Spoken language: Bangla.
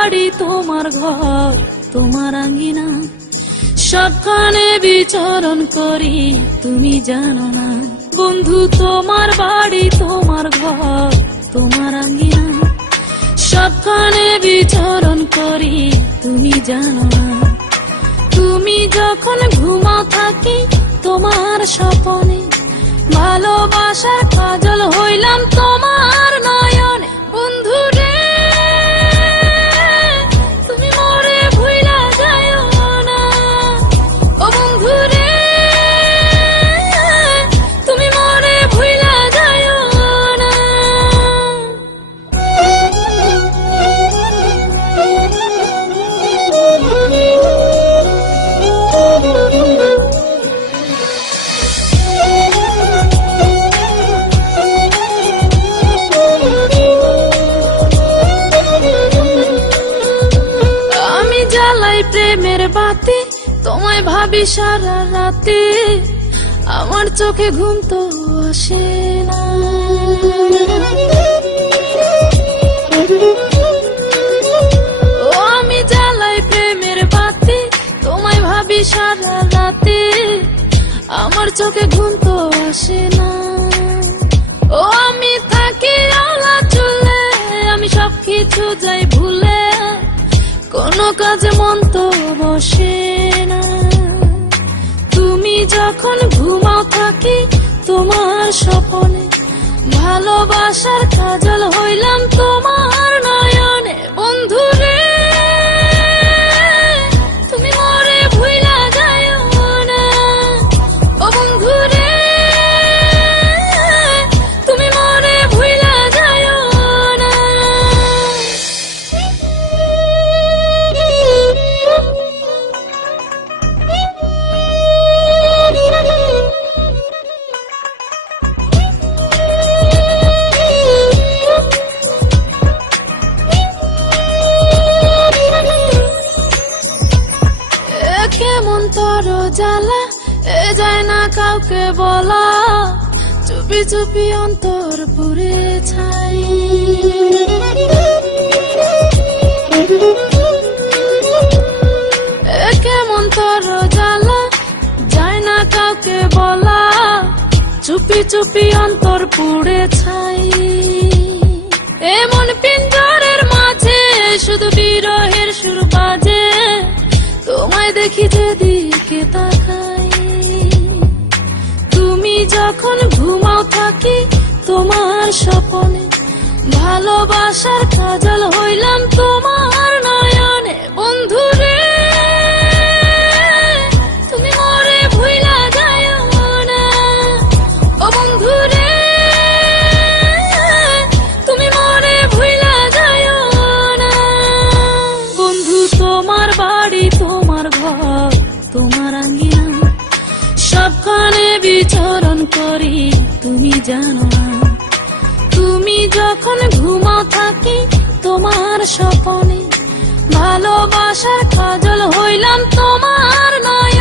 বাড়ি তোমার ঘর তোমার আঙ্গিনা, সবখানে বিচরণ করি তুমি জানো না। বন্ধু তোমার বাড়ি তোমার ঘর তোমার আঙ্গিনা, সবখানে বিচরণ করি তুমি জানো না। তুমি যখন ঘুমাও থাকি তোমার স্বপনে, ভালোবাসার কাজল হইলাম তোমার নয়নে। বন্ধু রে তুমি মরে ভুইলা যাইও না, ও বন্ধু রে তুমি মরে ভুইলা যাইও না। প্রেমের বাতি তোমায় ভাবি সারা রাতে, আমার চোখে ঘুম তো আসে না। ও আমি জ্বালাই প্রেমের বাতি তোমায় ভাবি সারা রাতে, আমার চোখে ঘুম তো আসে না। ও আমি থাকি আলা চুলে, আমি সবকিছু যাই ভুলে, কোনো কাজে মন তো বসে না। তুমি যখন ঘুমাও থাকি তোমার স্বপনে, ভালোবাসার কাজল হইলাম তোমার নয়নে। বন্ধু রে তুমি মরে ভুইলা যাইও না, ও বন্ধু রে তুমি মরে ভুইলা যাইও না। কেমন তর জ্বালা এ যায় না কাউকে বলা, চুপি চুপি অন্তর পুড়ে ছাই। কেমন তর জ্বালা যায় না কাউকে বলা, চুপি চুপি অন্তর পুড়ে ছাই। এমন পিঞ্জরের মাঝে শুধু বিরহের সুর বাজে, তোমায় দেখি যেদিকে তাকাই। তুমি যখন ঘুমাও থাকি তোমার স্বপনে, ভালোবাসার কাজল হইলাম তোমার নয়নে। বন্ধু রে তুমি মরে ভুইলা যাইও না, ও বন্ধু রে তুমি মরে ভুইলা যাইও না। বন্ধু তোমার বাড়ি তোমার ঘর তোমার আঙ্গিনা, সবখানে বিচরণ করি তুমি জানো না। তুমি যখন ঘুমাও থাকি তোমার স্বপনে, ভালোবাসার কাজল হইলাম তোমার নয়।